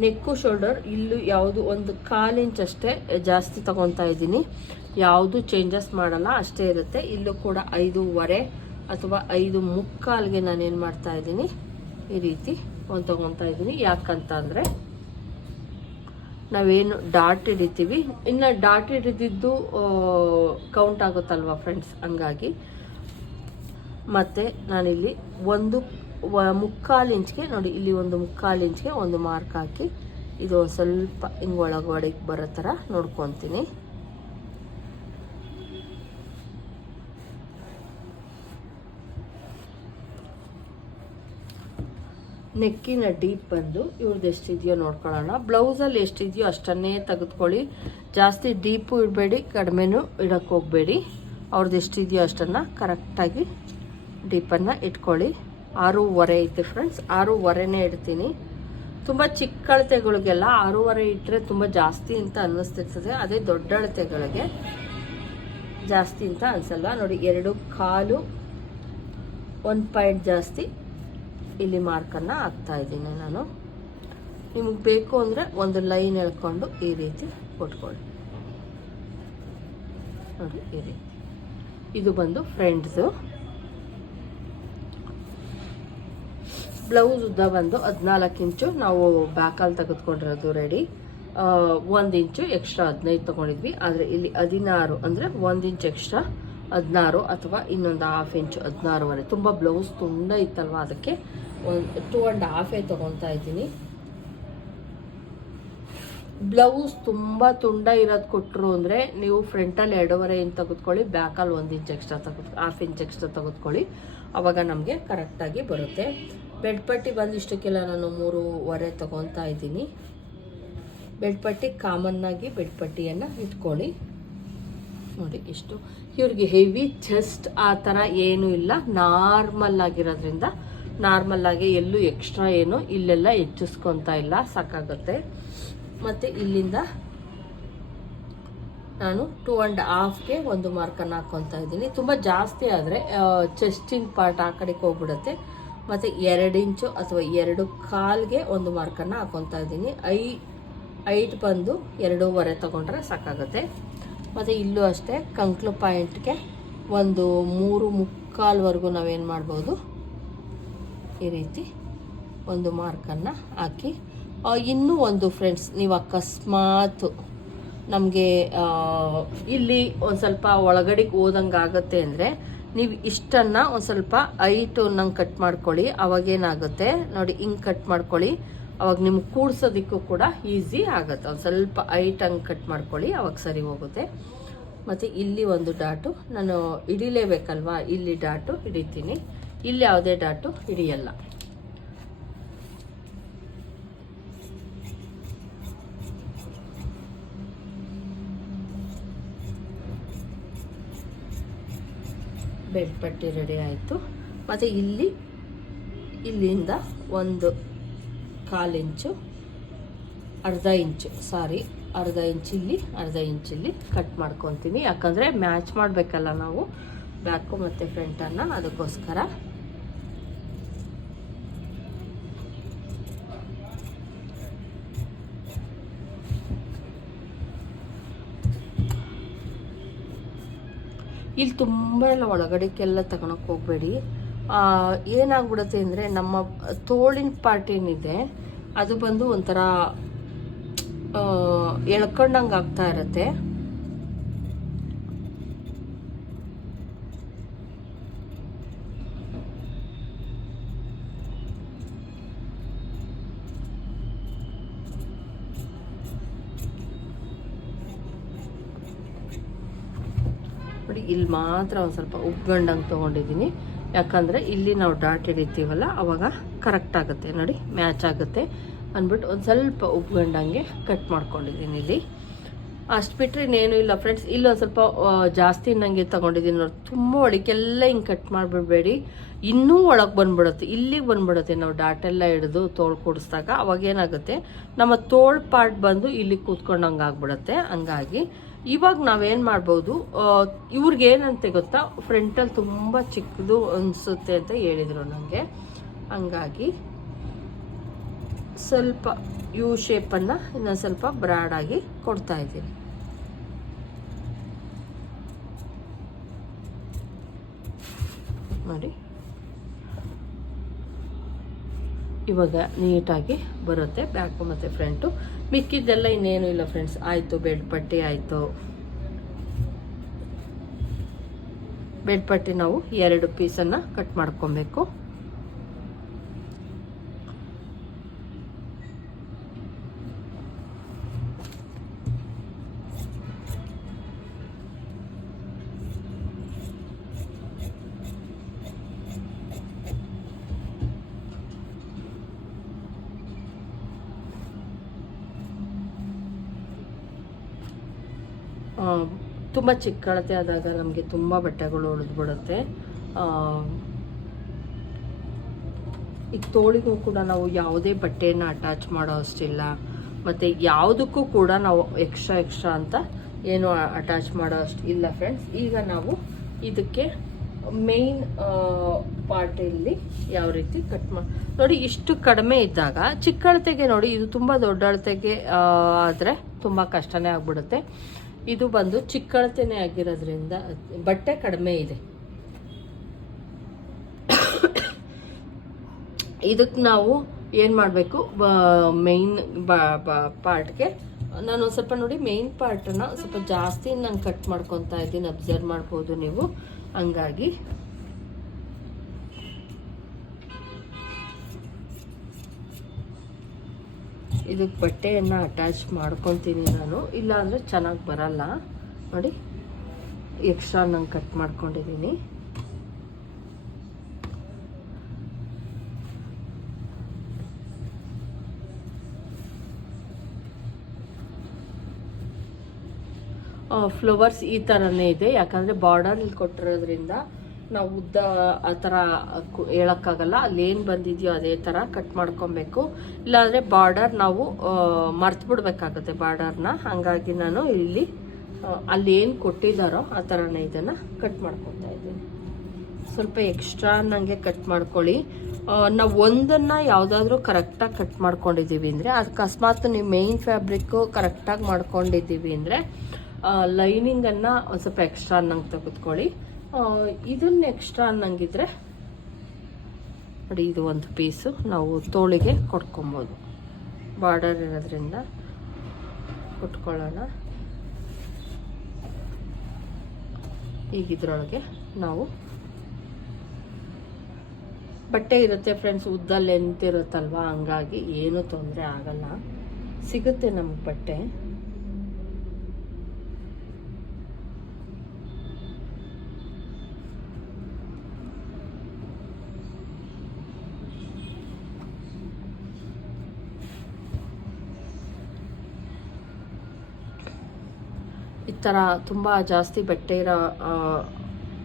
ನೆಕ್ಕು ಶೋಲ್ಡರ್, ಇಲ್ಲೂ ಯಾವುದು ಒಂದು ಕಾಲು ಅಷ್ಟೇ ಜಾಸ್ತಿ ತಗೊತಾ ಇದ್ದೀನಿ. ಯಾವುದು ಚೇಂಜಸ್ ಮಾಡಲ್ಲ, ಅಷ್ಟೇ ಇರುತ್ತೆ. ಇಲ್ಲೂ ಕೂಡ ಐದೂವರೆ ಅಥವಾ ಐದು ಮುಕ್ಕಾಲ್ಗೆ ನಾನೇನು ಮಾಡ್ತಾ ಇದ್ದೀನಿ, ಈ ರೀತಿ ಒಂದು ತಗೊತಾ ಇದ್ದೀನಿ. ಯಾಕಂತ ಅಂದರೆ ನಾವೇನು ಡಾಟ್ ಹಿಡಿತೀವಿ. ಇನ್ನು ಡಾಟ್ ಹಿಡಿದಿದ್ದು ಕೌಂಟ್ ಆಗುತ್ತಲ್ವ ಫ್ರೆಂಡ್ಸ್ ಹಂಗಾಗಿ ಮತ್ತು ನಾನಿಲ್ಲಿ ಒಂದು ಮುಕ್ಕಾಲು ಇಂಚ್ಗೆ, ನೋಡಿ, ಇಲ್ಲಿ ಒಂದು ಮುಕ್ಕಾಲು ಇಂಚ್ಗೆ ಒಂದು ಮಾರ್ಕ್ ಹಾಕಿ, ಇದು ಒಂದು ಸ್ವಲ್ಪ ಹಿಂಗೆ ಒಳಗಡೆ ಬರೋ ಥರ ನೋಡ್ಕೊತೀನಿ. ನೆಕ್ಕಿನ ಡೀಪ್ ಬಂದು ಇವ್ರದ್ದು ಎಷ್ಟಿದೆಯೋ ನೋಡ್ಕೊಳ್ಳೋಣ. ಬ್ಲೌಸಲ್ಲಿ ಎಷ್ಟಿದೆಯೋ ಅಷ್ಟನ್ನೇ ತೆಗೆದುಕೊಳ್ಳಿ. ಜಾಸ್ತಿ ಡೀಪು ಇಡಬೇಡಿ, ಕಡಿಮೆನೂ ಇಡಕ್ಕೆ ಹೋಗಬೇಡಿ. ಅವ್ರದ್ದು ಎಷ್ಟಿದೆಯೋ ಅಷ್ಟನ್ನು ಕರೆಕ್ಟಾಗಿ ಡೀಪನ್ನು ಇಟ್ಕೊಳ್ಳಿ. ಆರೂವರೆ ಐತೆ ಫ್ರೆಂಡ್ಸ್ ಆರೂವರೆನೇ ಇಡ್ತೀನಿ. ತುಂಬ ಚಿಕ್ಕ ಅಳತೆಗಳಿಗೆಲ್ಲ ಆರೂವರೆ ಇಟ್ಟರೆ ತುಂಬ ಜಾಸ್ತಿ ಅಂತ ಅನ್ನಿಸ್ತಿರ್ತದೆ. ಅದೇ ದೊಡ್ಡ ಅಳತೆಗಳಿಗೆ ಜಾಸ್ತಿ ಅಂತ ಅನಿಸಲ್ಲ ನೋಡಿ, ಎರಡು ಕಾಲು ಒಂದು ಪಾಯಿಂಟ್ ಜಾಸ್ತಿ ಇಲ್ಲಿ ಮಾರ್ಕನ್ನು ಹಾಕ್ತಾ ಇದ್ದೀನಿ ನಾನು. ನಿಮಗೆ ಬೇಕು ಅಂದರೆ ಒಂದು ಲೈನ್ ಎಳ್ಕೊಂಡು ಈ ರೀತಿ ಕೊಟ್ಕೊಳ್ಳಿ. ನೋಡಿ, ಈ ರೀತಿ. ಇದು ಬಂದು ಫ್ರೆಂಡ್ಸು ಬ್ಲೌಸ್ ಉದ್ದ ಬಂದು ಹದಿನಾಲ್ಕು ಇಂಚು ನಾವು ಬ್ಯಾಕಲ್ಲಿ ತೆಗೆದುಕೊಂಡಿರೋದು ರೆಡಿ ಒಂದು ಇಂಚು ಎಕ್ಸ್ಟ್ರಾ ಹದಿನೈದು ತೊಗೊಂಡಿದ್ವಿ. ಆದರೆ ಇಲ್ಲಿ ಹದಿನಾರು ಅಂದರೆ ಒಂದು ಇಂಚ್ ಎಕ್ಸ್ಟ್ರಾ ಹದಿನಾರು ಅಥವಾ ಇನ್ನೊಂದು ಹಾಫ್ ಇಂಚು ಹದಿನಾರುವರೆ. ತುಂಬ ಬ್ಲೌಸ್ ತುಂಡ ಇತ್ತಲ್ವ ಅದಕ್ಕೆ? ಒಂದು ಟೂ ಆ್ಯಂಡ್ ಹಾಫೇ ತೊಗೊತಾ ಇದ್ದೀನಿ. ಬ್ಲೌಸ್ ತುಂಬ ತುಂಡ ಇರೋದು ಕೊಟ್ಟರು ಅಂದರೆ ನೀವು ಫ್ರಂಟಲ್ಲಿ ಎರಡೂವರೆ ಇಂಚ್ ತೆಗೆದುಕೊಳ್ಳಿ ಬ್ಯಾಕಲ್ಲಿ ಒಂದು ಇಂಚ್ ಎಕ್ಸ್ಟ್ರಾ ತೆಗೆದು ಹಾಫ್ ಇಂಚ್ ಎಕ್ಸ್ಟ್ರಾ ತೆಗೆದುಕೊಳ್ಳಿ. ಅವಾಗ ನಮಗೆ ಕರೆಕ್ಟಾಗಿ ಬರುತ್ತೆ. ಬೆಡ್ ಪಟ್ಟಿ ಬಂದು ಇಷ್ಟಕ್ಕೆಲ್ಲ ನಾನು ಮೂರುವರೆ ತಗೊತಾ ಇದ್ದೀನಿ. ಬೆಡ್ ಪಟ್ಟಿ ಕಾಮನ್ನಾಗಿ ಬೆಡ್ ಪಟ್ಟಿಯನ್ನು ಇಟ್ಕೊಳ್ಳಿ. ನೋಡಿ ಇಷ್ಟು ಇವ್ರಿಗೆ ಹೆವಿ ಚೆಸ್ಟ್ ಆ ಥರ ಏನೂ ಇಲ್ಲ. ನಾರ್ಮಲ್ ಆಗಿರೋದ್ರಿಂದ ನಾರ್ಮಲ್ ಆಗಿ ಎಲ್ಲೂ ಎಕ್ಸ್ಟ್ರಾ ಏನು ಇಲ್ಲೆಲ್ಲ ಹೆಚ್ಚಿಸ್ಕೊತಾ ಇಲ್ಲ. ಸಾಕಾಗುತ್ತೆ. ಮತ್ತು ಇಲ್ಲಿಂದ ನಾನು ಟೂ ಆ್ಯಂಡ್ ಹಾಫ್ಗೆ ಒಂದು ಮಾರ್ಕನ್ನು ಹಾಕ್ಕೊತಾ ಇದ್ದೀನಿ. ತುಂಬ ಜಾಸ್ತಿ ಆದರೆ ಚೆಸ್ಟಿನ ಪಾರ್ಟ್ ಆ ಕಡೆಗೆ ಹೋಗ್ಬಿಡುತ್ತೆ. ಮತ್ತು ಎರಡು ಇಂಚು ಅಥವಾ ಎರಡು ಕಾಲ್ಗೆ ಒಂದು ಮಾರ್ಕನ್ನು ಹಾಕೊತಾ ಇದ್ದೀನಿ. ಐ ಐಟ್ ಬಂದು ಎರಡೂವರೆ ತಗೊಂಡ್ರೆ ಸಾಕಾಗುತ್ತೆ. ಮತ್ತು ಇಲ್ಲೂ ಅಷ್ಟೇ ಕಂಕ್ಲು ಪಾಯಿಂಟ್ಗೆ ಒಂದು ಮೂರು ಮುಕ್ಕಾಲ್ವರೆಗೂ ನಾವೇನು ಮಾಡ್ಬೋದು? ಈ ರೀತಿ ಒಂದು ಮಾರ್ಕನ್ನು ಹಾಕಿ ಇನ್ನೂ ಒಂದು ಫ್ರೆಂಡ್ಸ್, ನೀವು ಅಕಸ್ಮಾತ್ ನಮಗೆ ಇಲ್ಲಿ ಒಂದು ಸ್ವಲ್ಪ ಒಳಗಡೆಗೆ ಓದಂಗೆ ಆಗುತ್ತೆ ಅಂದರೆ ನೀವು ಇಷ್ಟನ್ನು ಒಂದು ಸ್ವಲ್ಪ ಐಟು ನಂಗೆ ಕಟ್ ಮಾಡ್ಕೊಳ್ಳಿ. ಅವಾಗೇನಾಗುತ್ತೆ ನೋಡಿ, ಹಿಂಗೆ ಕಟ್ ಮಾಡ್ಕೊಳ್ಳಿ. ಅವಾಗ ನಿಮ್ಗೆ ಕೂಡ್ಸೋದಿಕ್ಕೂ ಕೂಡ ಈಸಿ ಆಗುತ್ತೆ. ಒಂದು ಸ್ವಲ್ಪ ಐಟ್ ಹಂಗೆ ಕಟ್ ಮಾಡ್ಕೊಳ್ಳಿ. ಅವಾಗ ಸರಿ ಹೋಗುತ್ತೆ. ಮತ್ತು ಇಲ್ಲಿ ಒಂದು ಡಾಟು. ನಾನು ಹಿಡಿಲೇಬೇಕಲ್ವಾ? ಇಲ್ಲಿ ಡಾಟು ಹಿಡಿತೀನಿ. ಇಲ್ಲಿ ಯಾವುದೇ ಡಾಟು ಹಿಡಿಯಲ್ಲ. ಬೆಡ್ ಪಟ್ಟಿ ರೆಡಿ ಆಯಿತು. ಮತ್ತು ಇಲ್ಲಿ, ಇಲ್ಲಿಂದ ಒಂದು ಕಾಲು ಇಂಚು, ಅರ್ಧ ಇಂಚು ಸಾರಿ ಅರ್ಧ ಇಂಚು ಇಲ್ಲಿ, ಅರ್ಧ ಇಂಚಿಲ್ಲಿ ಕಟ್ ಮಾಡ್ಕೊತೀನಿ. ಯಾಕಂದರೆ ಮ್ಯಾಚ್ ಮಾಡಬೇಕಲ್ಲ ನಾವು ಬ್ಯಾಕು ಮತ್ತು ಫ್ರಂಟನ್ನು ಅದಕ್ಕೋಸ್ಕರ. ಇಲ್ಲಿ ತುಂಬ ಎಲ್ಲ ಒಳಗಡೆಕ್ಕೆಲ್ಲ ತಗೊಳಕ್ಕೆ ಹೋಗಬೇಡಿ. ಏನಾಗ್ಬಿಡುತ್ತೆ ಅಂದರೆ ನಮ್ಮ ತೋಳಿನ ಪಾರ್ಟ್ ಏನಿದೆ, ಅದು ಬಂದು ಒಂಥರ ಎಳ್ಕೊಂಡಂಗೆ ಆಗ್ತಾ ಇರುತ್ತೆ. ನೋಡಿ, ಇಲ್ಲಿ ಮಾತ್ರ ಒಂದು ಸ್ವಲ್ಪ ಉಗ್ಗಂಡಂಗೆ ತೊಗೊಂಡಿದ್ದೀನಿ. ಯಾಕಂದರೆ ಇಲ್ಲಿ ನಾವು ಡಾಟ್ ಹಿಡಿತೀವಲ್ಲ ಅವಾಗ ಕರೆಕ್ಟ್ ಆಗುತ್ತೆ. ನೋಡಿ ಮ್ಯಾಚ್ ಆಗುತ್ತೆ ಅಂದ್ಬಿಟ್ಟು ಒಂದು ಸ್ವಲ್ಪ ಉಗ್ಗಂಡಂಗೆ ಕಟ್ ಮಾಡ್ಕೊಂಡಿದ್ದೀನಿ ಇಲ್ಲಿ. ಅಷ್ಟು ಬಿಟ್ಟರೆ ಇನ್ನೇನು ಇಲ್ಲ ಫ್ರೆಂಡ್ಸ್ ಇಲ್ಲೊಂದು ಸ್ವಲ್ಪ ಜಾಸ್ತಿ ನನಗೆ ತೊಗೊಂಡಿದ್ದೀನಿ ನೋಡಿ. ತುಂಬ ಒಳಗೆಲ್ಲ ಹಿಂಗೆ ಕಟ್ ಮಾಡಿಬಿಡ್ಬೇಡಿ. ಇನ್ನೂ ಒಳಗೆ ಬಂದ್ಬಿಡುತ್ತೆ. ಇಲ್ಲಿಗೆ ಬಂದ್ಬಿಡುತ್ತೆ ನಾವು ಡಾಟೆಲ್ಲ ಹಿಡಿದು ತೋಳು ಕೂಡಿಸಿದಾಗ. ಅವಾಗ ಏನಾಗುತ್ತೆ, ನಮ್ಮ ತೋಳು ಪಾರ್ಟ್ ಬಂದು ಇಲ್ಲಿ ಕೂತ್ಕೊಂಡಂಗೆ ಆಗ್ಬಿಡುತ್ತೆ. ಹಂಗಾಗಿ ಇವಾಗ ನಾವೇನು ಮಾಡ್ಬೋದು ಇವ್ರಿಗೆ ಏನಂತೆ ಗೊತ್ತಾ? ಫ್ರಂಟಲ್ಲಿ ತುಂಬ ಚಿಕ್ಕದು ಅನಿಸುತ್ತೆ ಅಂತ ಹೇಳಿದರು ನನಗೆ ಹಂಗಾಗಿ ಸ್ವಲ್ಪ ಯು ಶೇಪನ್ನು ಇನ್ನೊಂದು ಸ್ವಲ್ಪ ಬ್ರಾಡಾಗಿ ಕೊಡ್ತಾ ಇದ್ದೀನಿ. ನೋಡಿ. ಇವಾಗ ನೀಟಾಗಿ ಬರುತ್ತೆ ಬ್ಯಾಕು ಮತ್ತು ಫ್ರಂಟು ಮಿಕ್ಕಿದ್ದೆಲ್ಲ ಇನ್ನೇನು ಇಲ್ಲ ಫ್ರೆಂಡ್ಸ್ ಆಯಿತು ಬೆಡ್ ಪಟ್ಟಿ ಆಯಿತು. ಬೆಡ್ ಪಟ್ಟಿ ನಾವು ಎರಡು ಪೀಸನ್ನು ಕಟ್ ಮಾಡ್ಕೊಬೇಕು. ತುಂಬ ಚಿಕ್ಕಳತೆ ಆದಾಗ ನಮಗೆ ತುಂಬ ಬಟ್ಟೆಗಳು ಉಳಿದ್ಬಿಡುತ್ತೆ. ಈಗ ತೋಳಿಗೂ ಕೂಡ ನಾವು ಯಾವುದೇ ಬಟ್ಟೆಯನ್ನು ಅಟ್ಯಾಚ್ ಮಾಡೋ ಅಷ್ಟಿಲ್ಲ. ಮತ್ತು ಯಾವುದಕ್ಕೂ ಕೂಡ ನಾವು ಎಕ್ಸ್ಟ್ರಾ ಎಕ್ಸ್ಟ್ರಾ ಅಂತ ಏನು ಅಟ್ಯಾಚ್ ಮಾಡೋ ಅಷ್ಟು ಇಲ್ಲ ಫ್ರೆಂಡ್ಸ್ ಈಗ ನಾವು ಇದಕ್ಕೆ ಮೇನ್ ಪಾರ್ಟಲ್ಲಿ ಯಾವ ರೀತಿ ಕಟ್ ಮಾಡಿ ನೋಡಿ ಇಷ್ಟು ಕಡಿಮೆ ಇದ್ದಾಗ ಚಿಕ್ಕಳತೆಗೆ ನೋಡಿ ಇದು ತುಂಬ ದೊಡ್ಡ ಅಳತೆಗೆ ಆದರೆ ತುಂಬ ಕಷ್ಟನೇ ಆಗ್ಬಿಡುತ್ತೆ. ಇದು ಬಂದು ಚಿಕ್ಕಳತೆನೆ ಆಗಿರೋದ್ರಿಂದ ಬಟ್ಟೆ ಕಡಿಮೆ ಇದೆ. ಇದಕ್ಕೆ ನಾವು ಏನು ಮಾಡಬೇಕು? ಮೇಯ್ನ್ ಪಾರ್ಟ್ಗೆ ನಾನು ಸ್ವಲ್ಪ ನೋಡಿ ಮೇಯ್ನ್ ಪಾರ್ಟನ್ನು ಸ್ವಲ್ಪ ಜಾಸ್ತಿ ನಾನು ಕಟ್ ಮಾಡ್ಕೊತಾ ಇದ್ದೀನಿ ಅಬ್ಸರ್ವ್ ಮಾಡ್ಬೋದು ನೀವು. ಹಂಗಾಗಿ ಇದಕ್ಕೆ ಬಟ್ಟೆಯನ್ನು ಅಟ್ಯಾಚ್ ಮಾಡ್ಕೊತೀನಿ ನಾನು. ಇಲ್ಲಾಂದರೆ ಚೆನ್ನಾಗಿ ಬರಲ್ಲ. ನೋಡಿ ಎಕ್ಸ್ಟ್ರಾ ನಂಗೆ ಕಟ್ ಮಾಡ್ಕೊಂಡಿದ್ದೀನಿ ಫ್ಲವರ್ಸ್ ಈ ಥರನೇ ಇದೆ. ಯಾಕಂದರೆ ಬಾರ್ಡರ್ ಕೊಟ್ಟಿರೋದ್ರಿಂದ ನಾವು ಉದ್ದ ಆ ಥರ ಹೇಳೋಕ್ಕಾಗಲ್ಲ. ಅಲ್ಲೇನು ಬಂದಿದೆಯೋ ಅದೇ ಥರ ಕಟ್ ಮಾಡ್ಕೊಬೇಕು. ಇಲ್ಲಾಂದರೆ ಬಾರ್ಡರ್ ನಾವು ಮರ್ತು ಬಿಡ್ಬೇಕಾಗುತ್ತೆ ಬಾರ್ಡರ್ನ ಹಾಗಾಗಿ ನಾನು ಇಲ್ಲಿ ಅಲ್ಲಿ ಏನು ಕೊಟ್ಟಿದ್ದಾರೋ ಆ ಥರನೇ ಇದನ್ನು ಕಟ್ ಮಾಡ್ಕೊತಾ ಇದ್ದೀನಿ. ಸ್ವಲ್ಪ ಎಕ್ಸ್ಟ್ರಾ ನನಗೆ ಕಟ್ ಮಾಡ್ಕೊಳ್ಳಿ. ನಾವು ಒಂದನ್ನು ಯಾವುದಾದ್ರೂ ಕರೆಕ್ಟಾಗಿ ಕಟ್ ಮಾಡ್ಕೊಂಡಿದ್ದೀವಿ ಅಂದರೆ ಅಕಸ್ಮಾತ್ ನೀವು ಮೇಯ್ನ್ ಫ್ಯಾಬ್ರಿಕ್ಕು ಕರೆಕ್ಟಾಗಿ ಮಾಡ್ಕೊಂಡಿದ್ದೀವಿ ಅಂದರೆ ಲೈನಿಂಗನ್ನು ಒಂದು ಸ್ವಲ್ಪ ಎಕ್ಸ್ಟ್ರಾ ನಂಗೆ ತೆಗೆದುಕೊಳ್ಳಿ. ಇದನ್ನ ಎಕ್ಸ್ಟ್ರಾ ಅನ್ನಂಗಿದ್ರೆ ನೋಡಿ, ಇದು ಒಂದು ಪೀಸು ನಾವು ತೋಳಿಗೆ ಕೊಟ್ಕೊಬೋದು ಬಾರ್ಡರ್ ಇರೋದ್ರಿಂದ ಕೊಟ್ಕೊಳ್ಳೋಣ. ಈಗ ಇದ್ರೊಳಗೆ ನಾವು ಬಟ್ಟೆ ಇರುತ್ತೆ ಫ್ರೆಂಡ್ಸ್ ಉದ್ದ ಲೆಂತ್ ಇರುತ್ತಲ್ವಾ? ಹಂಗಾಗಿ ಏನೂ ತೊಂದರೆ ಆಗಲ್ಲ. ಸಿಗುತ್ತೆ ನಮ್ಗೆ ಬಟ್ಟೆ. ಥರ ತುಂಬ ಜಾಸ್ತಿ ಬಟ್ಟೆ ಇರೋ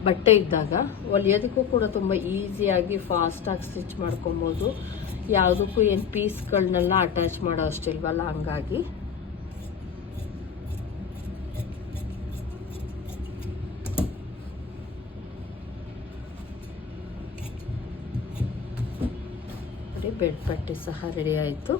ಬಟ್ಟೆ ಇದ್ದಾಗ ಹೊಲಿಯೋದಕ್ಕೂ ಕೂಡ ತುಂಬ ಈಸಿಯಾಗಿ ಫಾಸ್ಟಾಗಿ ಸ್ಟಿಚ್ ಮಾಡ್ಕೊಬೋದು. ಯಾವುದಕ್ಕೂ ಏನು ಪೀಸ್ಗಳನ್ನೆಲ್ಲ ಅಟ್ಯಾಚ್ ಮಾಡೋ ಅಷ್ಟಿಲ್ವಲ್ಲ ಹಂಗಾಗಿ. ಬೆಡ್ ಪಟ್ಟಿ ಸಹ ರೆಡಿ ಆಯಿತು.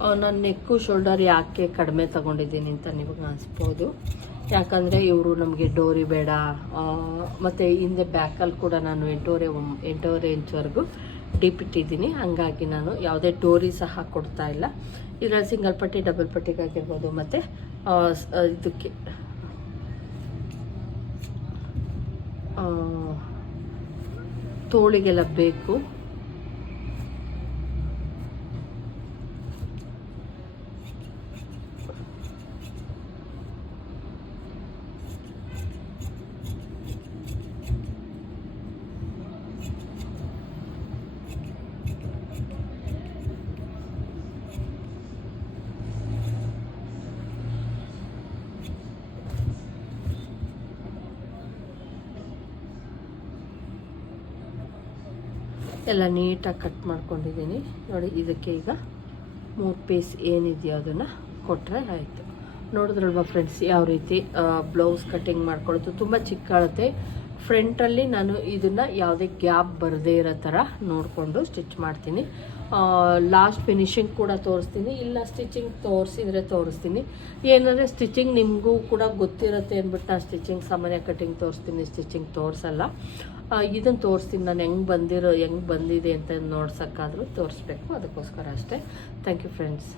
ನಾನು ನೆಕ್ಕು ಶೋಲ್ಡರ್ ಯಾಕೆ ಕಡಿಮೆ ತಗೊಂಡಿದ್ದೀನಿ ಅಂತ ನಿಮಗೆ ಅನಿಸ್ಬೋದು. ಯಾಕಂದರೆ ಇವರು ನಮಗೆ ಡೋರಿ ಬೇಡ ಮತ್ತು ಹಿಂದೆ ಬ್ಯಾಕಲ್ಲಿ ಕೂಡ ನಾನು ಎಂಟೂವರೆ ಎಂಟೂವರೆ ಇಂಚ್ವರೆಗೂ ಡೀಪ್ ಇಟ್ಟಿದ್ದೀನಿ. ಹಂಗಾಗಿ ನಾನು ಯಾವುದೇ ಡೋರಿ ಸಹ ಕೊಡ್ತಾ ಇಲ್ಲ. ಇದರಲ್ಲಿ ಸಿಂಗಲ್ ಪಟ್ಟಿ, ಡಬಲ್ ಪಟ್ಟಿಗಾಗಿರ್ಬೋದು, ಮತ್ತು ಇದಕ್ಕೆ ತೋಳಿಗೆಲ್ಲ ಬೇಕು. ಎಲ್ಲ ನೀಟಾಗಿ ಕಟ್ ಮಾಡ್ಕೊಂಡಿದ್ದೀನಿ. ನೋಡಿ, ಇದಕ್ಕೆ ಈಗ ಮೂರು ಪೀಸ್ ಏನಿದೆಯೋ ಅದನ್ನು ಕೊಟ್ಟರೆ ಆಯಿತು. ನೋಡಿದ್ರಲ್ವಾ ಫ್ರೆಂಡ್ಸ್ ಯಾವ ರೀತಿ ಬ್ಲೌಸ್ ಕಟ್ಟಿಂಗ್ ಮಾಡ್ಕೊಳ್ಳೋದು? ತುಂಬ ಚಿಕ್ಕ ಅಳತೆ ಫ್ರಂಟಲ್ಲಿ ನಾನು ಇದನ್ನು ಯಾವುದೇ ಗ್ಯಾಪ್ ಬರದೇ ಇರೋ ಥರ ನೋಡಿಕೊಂಡು ಸ್ಟಿಚ್ ಮಾಡ್ತೀನಿ. ಲಾಸ್ಟ್ ಫಿನಿಶಿಂಗ್ ಕೂಡ ತೋರಿಸ್ತೀನಿ. ಇಲ್ಲ ಸ್ಟಿಚಿಂಗ್ ತೋರಿಸಿದ್ರೆ ತೋರಿಸ್ತೀನಿ. ಏನಂದರೆ ಸ್ಟಿಚಿಂಗ್ ನಿಮಗೂ ಕೂಡ ಗೊತ್ತಿರುತ್ತೆ ಅಂದ್ಬಿಟ್ಟು ನಾನು ಸ್ಟಿಚಿಂಗ್ ಸಾಮಾನ್ಯ ಕಟಿಂಗ್ ತೋರಿಸ್ತೀನಿ ಸ್ಟಿಚಿಂಗ್ ತೋರಿಸಲ್ಲ. ಇದನ್ನು ತೋರಿಸ್ತೀನಿ. ನಾನು ಹೆಂಗೆ ಬಂದಿರೋ, ಹೆಂಗೆ ಬಂದಿದೆ ಅಂತ ನೋಡ್ಸೋಕ್ಕಾದರೂ ತೋರಿಸ್ಬೇಕು. ಅದಕ್ಕೋಸ್ಕರ ಅಷ್ಟೇ. Thank you friends